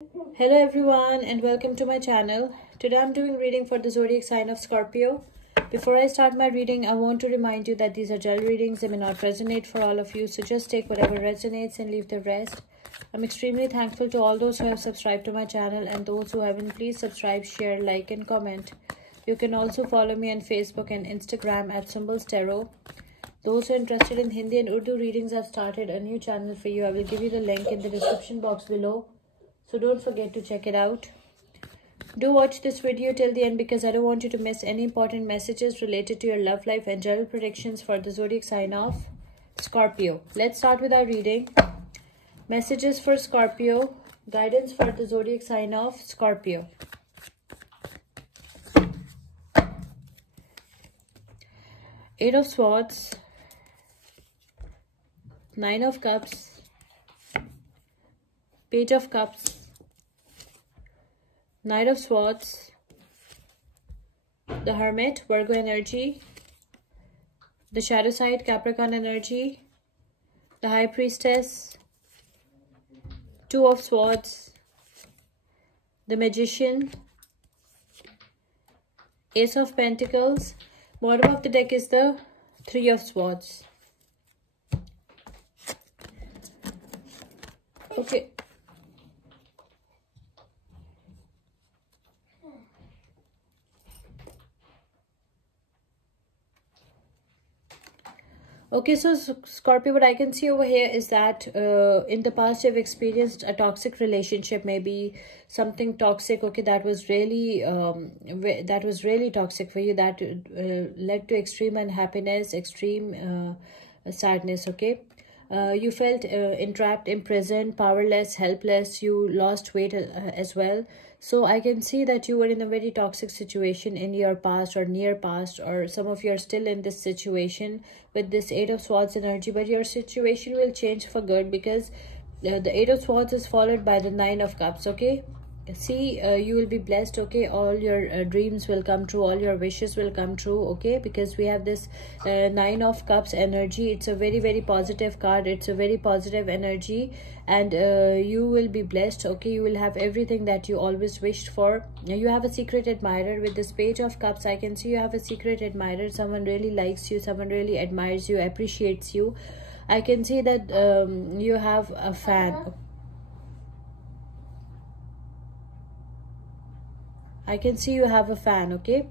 Hello everyone and welcome to my channel. Today I'm doing reading for the zodiac sign of Scorpio. Before I start my reading, I want to remind you that these are general readings. They may not resonate for all of you, so just take whatever resonates and leave the rest. I'm extremely thankful to all those who have subscribed to my channel, and those who haven't, please subscribe, share, like and comment. You can also follow me on Facebook and Instagram at Symbols Tarot. Those who are interested in Hindi and Urdu readings, I've started a new channel for you. I will give you the link in the description box below, so don't forget to check it out. Do watch this video till the end because I don't want you to miss any important messages related to your love life and general predictions for the zodiac sign of Scorpio. Let's start with our reading. Messages for Scorpio. Guidance for the zodiac sign of Scorpio. Eight of Swords. Nine of Cups. Page of Cups. Knight of Swords, the Hermit, Virgo energy, the Shadow Side, Capricorn energy, the High Priestess, Two of Swords, the Magician, Ace of Pentacles. Bottom of the deck is the Three of Swords. Okay. Okay, so Scorpio, what I can see over here is that in the past you've experienced a toxic relationship, maybe something toxic, okay, that was really toxic for you, that led to extreme unhappiness, extreme sadness, okay. You felt entrapped, imprisoned, powerless, helpless. You lost weight as well. So I can see that you were in a very toxic situation in your past or near past, or some of you are still in this situation with this Eight of Swords energy, but your situation will change for good because the Eight of Swords is followed by the Nine of Cups, okay. See, you will be blessed, okay. All your dreams will come true, all your wishes will come true, okay, because we have this Nine of Cups energy. It's a very positive card. It's a very positive energy, and you will be blessed, okay. You will have everything that you always wished for. You have a secret admirer. With this Page of Cups, I can see you have a secret admirer. Someone really likes you, someone really admires you, appreciates you. I can see that you have a fan. I can see you have a fan, okay.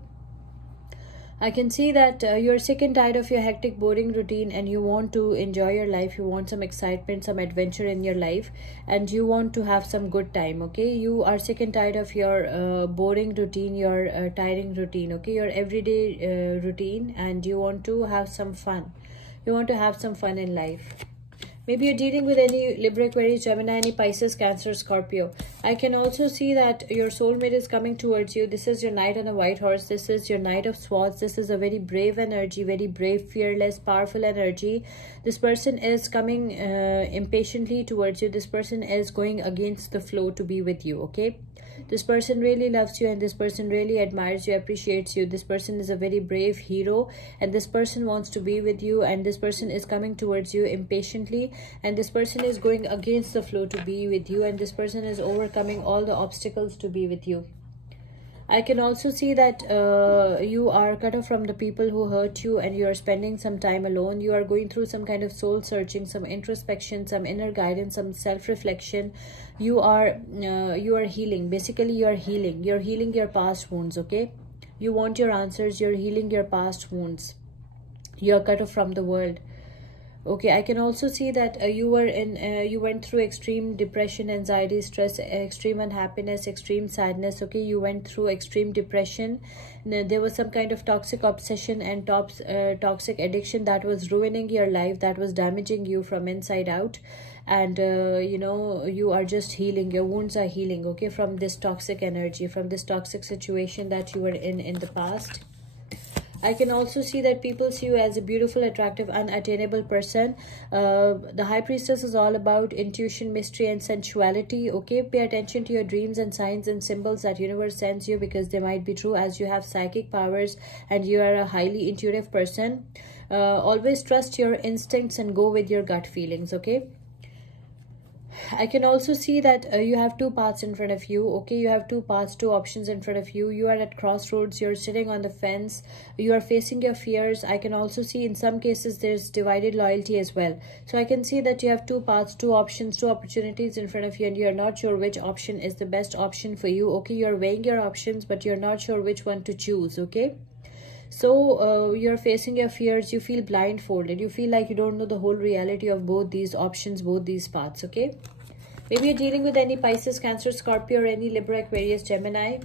I can see that you're sick and tired of your hectic, boring routine, and you want to enjoy your life. You want some excitement, some adventure in your life, and you want to have some good time, okay. You are sick and tired of your boring routine, your tiring routine, okay, your everyday routine, and you want to have some fun. You want to have some fun in life. Maybe you're dealing with any Libra, Aquarius, Gemini, any Pisces, Cancer, Scorpio. I can also see that your soulmate is coming towards you. This is your Knight on a white horse. This is your Knight of Swords. This is a very brave energy, very brave, fearless, powerful energy. This person is coming impatiently towards you. This person is going against the flow to be with you, okay? This person really loves you, and this person really admires you, appreciates you. This person is a very brave hero, and this person wants to be with you, and this person is coming towards you impatiently, and this person is going against the flow to be with you, and this person is overcoming all the obstacles to be with you. I can also see that you are cut off from the people who hurt you, and you are spending some time alone. You are going through some kind of soul searching, some introspection, some inner guidance, some self-reflection. You are healing. Basically, you are healing. You're healing your past wounds, okay? You want your answers. You're healing your past wounds. You're cut off from the world. Okay, I can also see that you went through extreme depression, anxiety, stress, extreme unhappiness, extreme sadness, okay. You went through extreme depression. There was some kind of toxic obsession and toxic addiction that was ruining your life, that was damaging you from inside out. And you know, you are just healing. Your wounds are healing, okay, from this toxic energy, from this toxic situation that you were in the past. I can also see that people see you as a beautiful, attractive, unattainable person. The High Priestess is all about intuition, mystery, and sensuality. Okay, pay attention to your dreams and signs and symbols that universe sends you, because they might be true, as you have psychic powers and you are a highly intuitive person. Always trust your instincts and go with your gut feelings. Okay. I can also see that you have two paths in front of you. Okay, you have two paths, two options in front of you. You are at crossroads. You're sitting on the fence. You are facing your fears. I can also see in some cases there's divided loyalty as well. So I can see that you have two paths, two options, two opportunities in front of you, and you're not sure which option is the best option for you. Okay, you're weighing your options, but you're not sure which one to choose. Okay. So you're facing your fears, you feel blindfolded, you feel like you don't know the whole reality of both these options, both these paths. Okay, maybe you're dealing with any Pisces, Cancer, Scorpio, or any Libra, Aquarius, Gemini.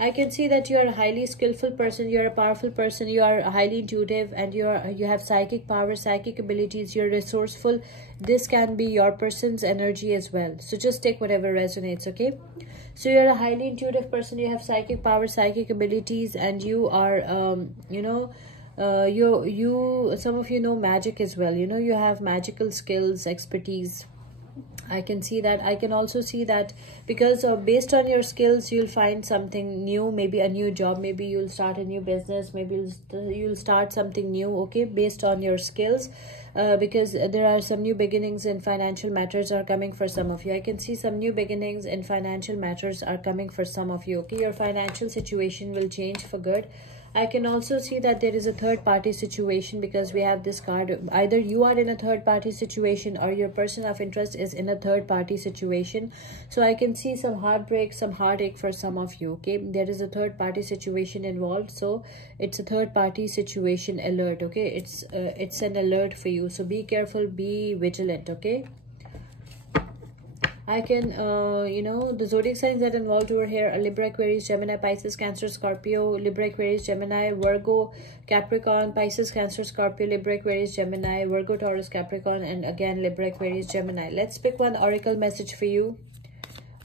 I can see that you are a highly skillful person, you're a powerful person, you are highly intuitive, and you have psychic power, psychic abilities, you're resourceful. This can be your person's energy as well, so just take whatever resonates. Okay, so you're a highly intuitive person, you have psychic power, psychic abilities, and you are you some of you know magic as well. You know, you have magical skills, expertise. I can see that. I can also see that because based on your skills, you'll find something new, maybe a new job, maybe you'll start a new business, maybe you'll start something new. Okay, based on your skills, because there are some new beginnings in financial matters are coming for some of you. I can see some new beginnings in financial matters are coming for some of you. Okay, your financial situation will change for good. I can also see that there is a third party situation because we have this card. Either you are in a third party situation or your person of interest is in a third party situation. So I can see some heartbreak, some heartache for some of you. Okay, there is a third party situation involved. So it's a third party situation alert. Okay, it's an alert for you. So be careful, be vigilant. Okay. I can, the zodiac signs that involved over here are Libra, Aquarius, Gemini, Pisces, Cancer, Scorpio, Libra, Aquarius, Gemini, Virgo, Capricorn, Pisces, Cancer, Scorpio, Libra, Aquarius, Gemini, Virgo, Taurus, Capricorn, and again Libra, Aquarius, Gemini. Let's pick one oracle message for you.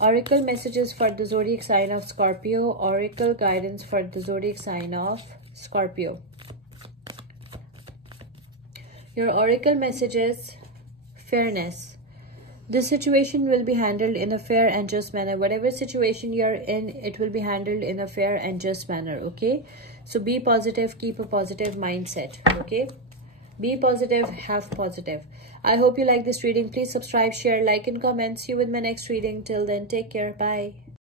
Oracle messages for the zodiac sign of Scorpio. Oracle guidance for the zodiac sign of Scorpio. Your oracle messages: fairness. This situation will be handled in a fair and just manner. Whatever situation you're in, it will be handled in a fair and just manner. Okay, so be positive, keep a positive mindset. Okay, be positive, have positive. I hope you like this reading. Please subscribe, share, like, and comment. See you with my next reading. Till then, take care. Bye.